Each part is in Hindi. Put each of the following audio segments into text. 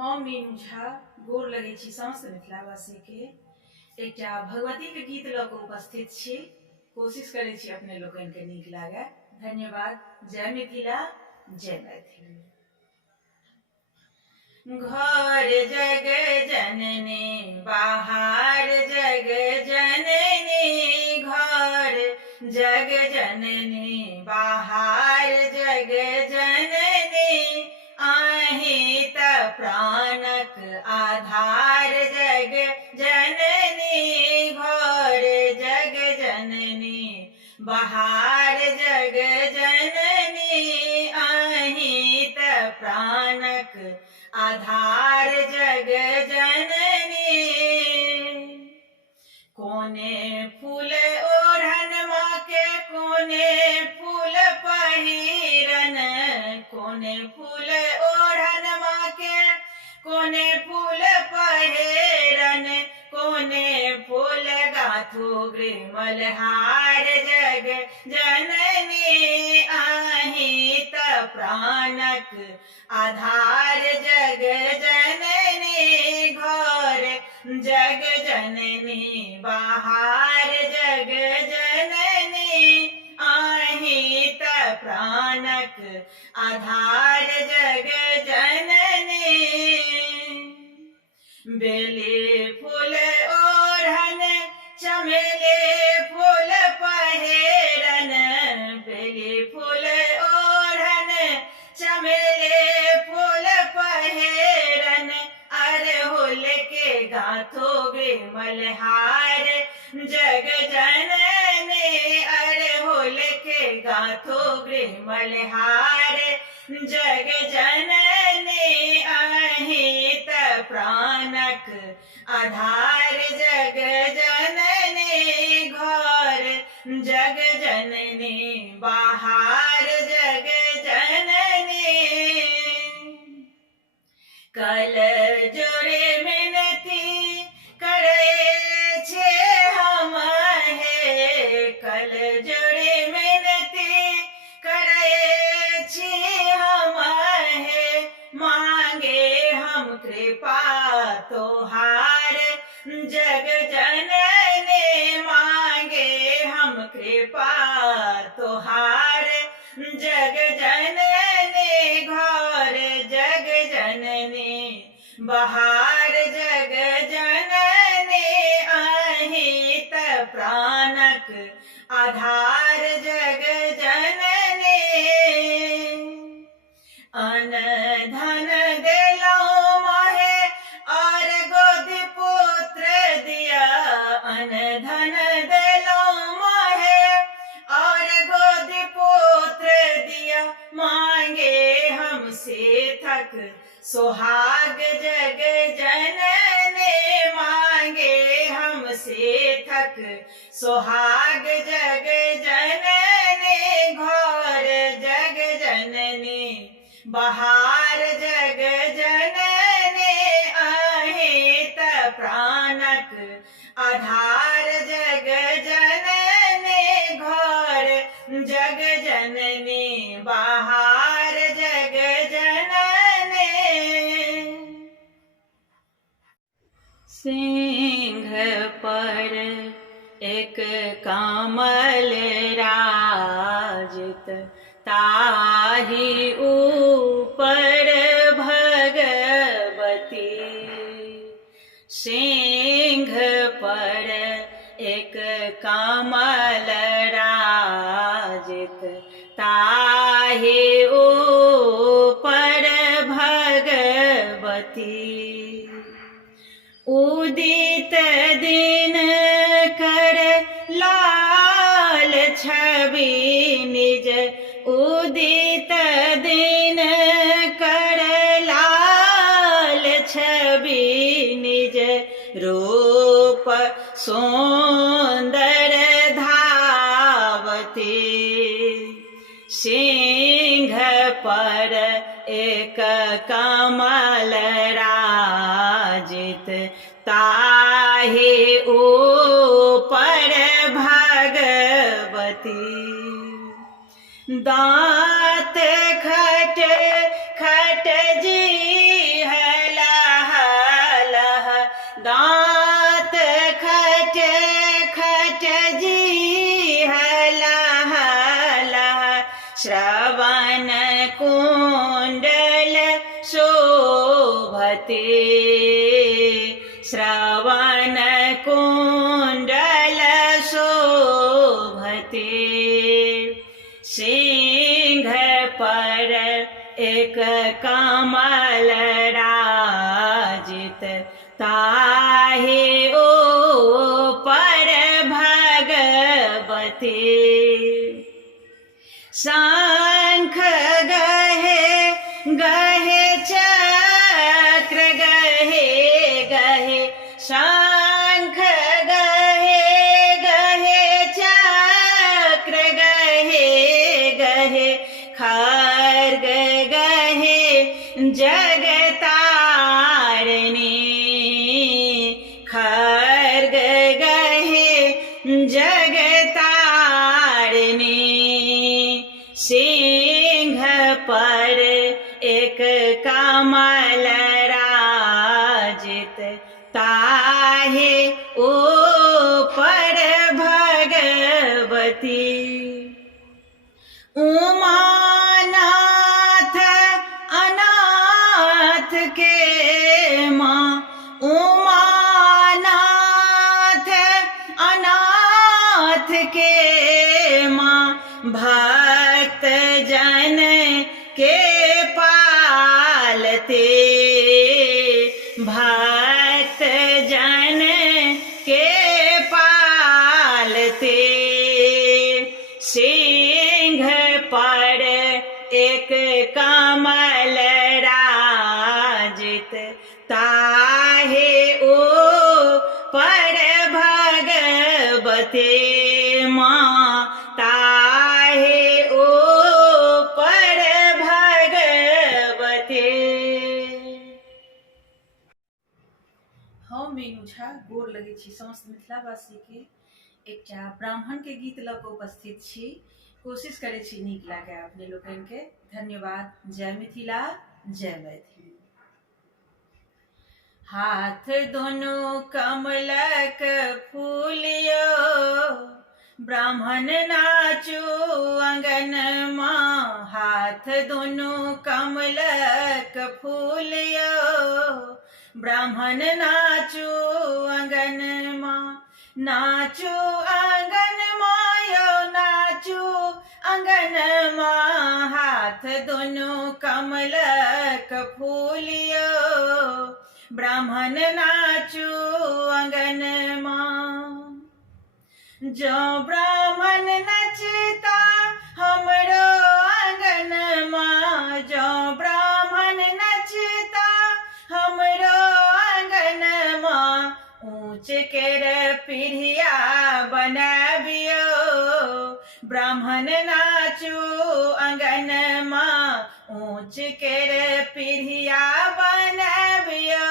हम मीनू झा गोर लगै छी समस्त मिथिलावासी के एकटा भगवती के गीत लऽ कऽ उपस्थित छी। कोशिश करै छी अपने लोकनि के नीक लागे। धन्यवाद। जय मिथिला, जय मैथिली। घर जग जननी बाहर जग जननी, घर जग जननी बाहर जग जननी, आहे त प्राणक आधार जग जननी, घर जग जननी बाहर जग जननी, आहे त प्राणक आधार जग जननी। कोने फूल ओढ़न माँ के कोने फूल पहिरन, कोने फूल ओढ़न माँ के कोने फूल पहिरन, कोने फूल गाथो ग्रिमल हार जग जननी, आहे त प्राणक आधार जग जननी, घर जग जननी बाहर जग जननी, आहे त प्राणक आधार जग जननी। बेली फूल ओढ़न चमेली फूल पहिरन, बेली फूल ओढ़न चमेली फूल पहिरन, अरहुल के गाथो ग्रिमल हार जग जननी, अरहुल के गाथो ग्रिमल हार जग जननी, आहे त प्राणक आधार जग जननी, घर जग जननी बाहर जग जननी। कल जोड़े मिनती करे छे हम हे, कल जोड़े मिनती करे छे हम हे, मांगे हम कृपा तोहार जग जननी, मांगे हम कृपा तोहार जग जननी, घर जग जननी बाहर जग जननी, आहे त प्राणक आधार जग जननी। अन धन देलौं माहे और गोदी पुत्र दिया, अन धन देलौं माहे और गोदी पुत्र दिया, मांगे हमसे थक सुहाग जग जननी, मांगे हमसे थक सुहाग जग जननी, घर जग जननी बाहर जग जननी, आहे त प्राणक आधार जग जननी, घर जग जननी बाहर जग जननी। सिंह पर एक कमल राजत, ताहि ऊपर भगवती, सिंह पर एक कमल राजत, ताहि ऊपर भगवती, उदित दिन कर लाल छवि निज, उदित दिन कर लाल छवि निज, रूप सुंदर धावती, सिंह पर एक कमल राजित, ताहि ऊपर भगवती, दाँत खट खट जी हला दाँत खट खट जी हला हला श्रवण कुंडल शोभते श्रवण कुंडल शोभते सिंह पर एक कमल राजित ताहे ओ पर भगवती शंख गहे गहे चक्र गहे गहे शंख गहे गहे चक्र गहे गहे खड्ग गहे जगतारिणी खड्ग गहे जगतारिणी सिंह पर एक कमल राजित ताहे ओ पर भगवती उमानाथ अनाथ के माँ उमानाथ अनाथ के माँ भक्त जन के पालते भक्त जन के पालते सिंह पर एक कमल राजित ताहे ओ पर भगवते माँ ताहे ओ पर भगवते। हम मीनू झा गोर लगै छी समस्त मिथिलावासी के एकटा ब्राह्मण के गीत लऽ कऽ उपस्थित छी कोशिश करै छी नीक लागे अपने लोकन के धन्यवाद। जय मिथिला जय मैथिली। हाथ दोनों कमलक फूलियो ब्राह्मण नाचू अंगन माँ हाथ दोनों कमलक फूलियो ब्राह्मण नाचू अंगन माँ नाचू अंगन मायो नाचू अंगन माँ हाथ दोनों कमलक फूलियो ब्राह्मण नाचू अंगन माँ जो ब्राह्मण नचता हमरो अंगन माँ जो ब्राह्मण नचता हमरो अंगन माँ ऊंच केर पीढ़िया बनाबियो ब्राह्मण नाचू अंगन माँ ऊंच केर पीढ़िया बनाबियो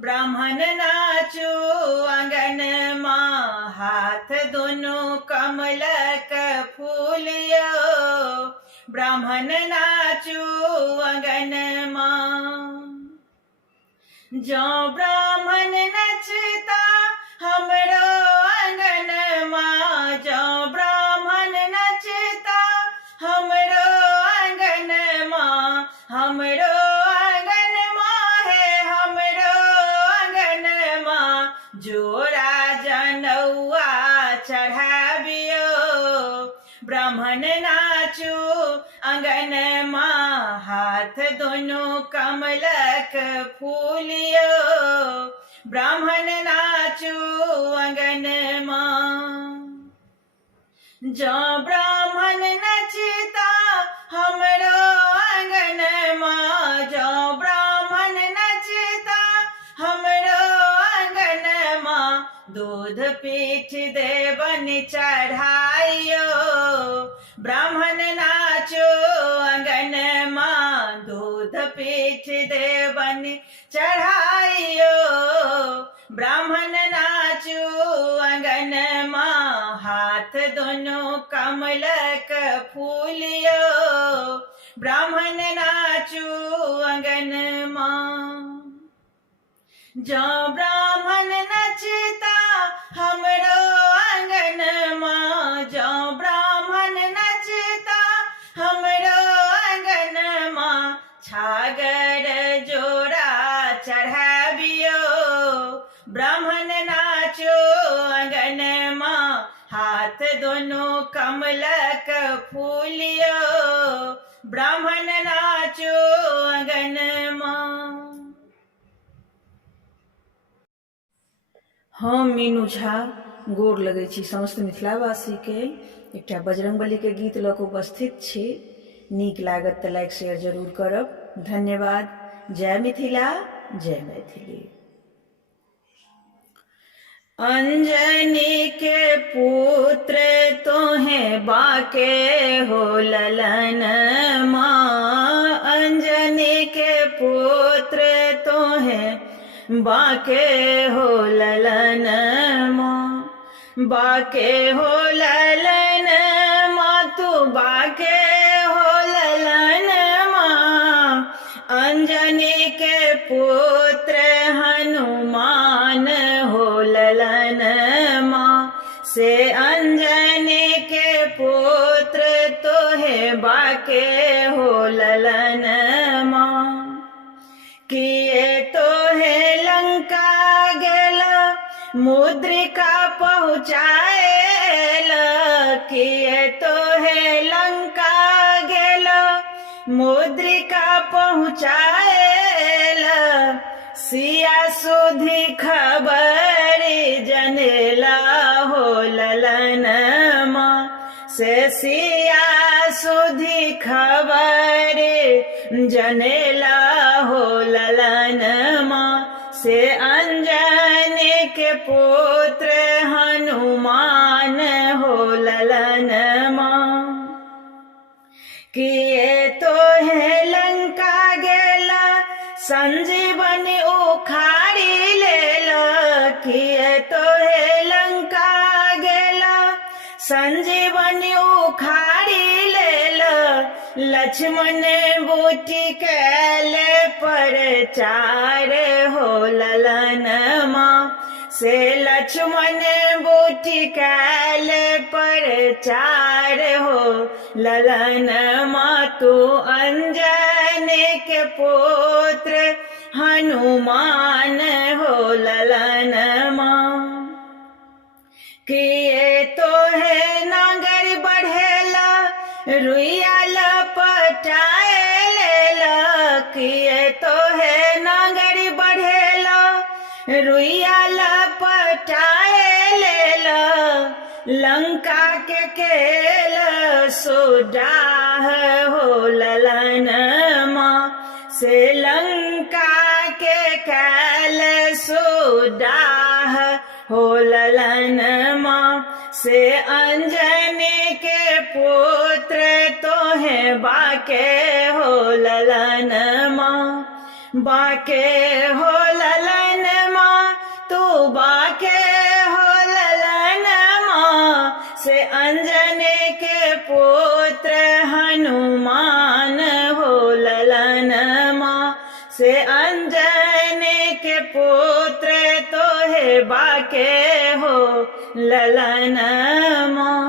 ब्राह्मण नाचू अंगन माँ हाथ दोनों कमलक फूलियो ब्राह्मण नाचू अंगन माँ जो ब्राह्मण नचता हमरो अंगन माँ जो ब्राह्मण नचता हमरो अंगन माँ हमरो अंगन माँ है हमरो अंगन माँ जोड़ा जनौआ चढ़ाबियो ब्राह्मण नाचू अंगन माँ हाथ दोनों कमलक फूलियो ब्राह्मण नाचू अंगन माँ जो ब्राह्मण नचता हमरो अंगन माँ जो ब्राह्मण नचता हमरो अंगन माँ दूध पीठ देवन चढ़ाइयो ब्राह्मण नाचो अंगन माँ दूध पीठ देवन चढ़ाइयो ब्राह्मण नाचो अंगन माँ हाथ दोनों कमलक फूलियो ब्राह्मण नाचो अंगन माँ जो ब्राह्मण नचता हमरो आंगन माँ, जो ब्राह्मण नचता हमरो आंगन माँ, छागर जोड़ा चढ़ाबियो ब्राह्मण नाचो आंगन माँ, हाथ दोनों कमलक फूलियो ब्राह्मण नाचो आंगन माँ। हम मीनू झा गोर लगै छी समस्त मिथिलावासी के एकटा बजरंगबली के गीत लऽ कऽ उपस्थित छी। नीक लागत तऽ लाइक शेयर जरूर करब। धन्यवाद। जय मिथिला, जय मैथिली। अंजनी के पुत्र तोहें बाके हो ललन माँ, अंजनी के पुत्र तोहें बाके हो ललन माँ, बाके हो ललन माँ, तू बाके हो ललन माँ, अंजनी के पुत्र हनुमान हो ललन माँ, से अंजनी के पुत्र तोहे बाके हो ललन माँ, किए तोहे लंका गेला मुद्रिका पहुँचाएल, किए तोहे लंका गेला मुद्रिका पहुँचाएल, सिया सुधी खबर जनेला हो ललन माँ, से सिया सुधी खबर जनेला हो ललन माँ, से अंजनी के पुत्र हनुमान हो ललन माँ, किए तोहे लंका गेला संजीवनी उखाड़ी लेला, किए तोहे लंका गेला संजीवनी उखाड़ी लेला, लक्ष्मण बूटी कैले प्रचार हो ललन माँ, से लक्ष्मण बूटी कैले प्रचार हो ललन माँ, तू अंजनी के पुत्र हनुमान हो ललन माँ, किए तोहे नांगर बढ़ेला रुइया लपटाए लेला, किए तोहे नांगर बढ़ेला रुइया लपटाए लेला, लंका के केल सुडाह हो ललन माँ, से लंका के कैल सुडाह हो ललन माँ, से अंजनी के पुत्र तोहे बाके हो ललन माँ, बाके हो ललन माँ, तू बाके हो ललन माँ, से अंजनी के पुत्र हनुमान हो ललन माँ, से अंजनी के पुत्र तोहे बाके हो ललन माँ।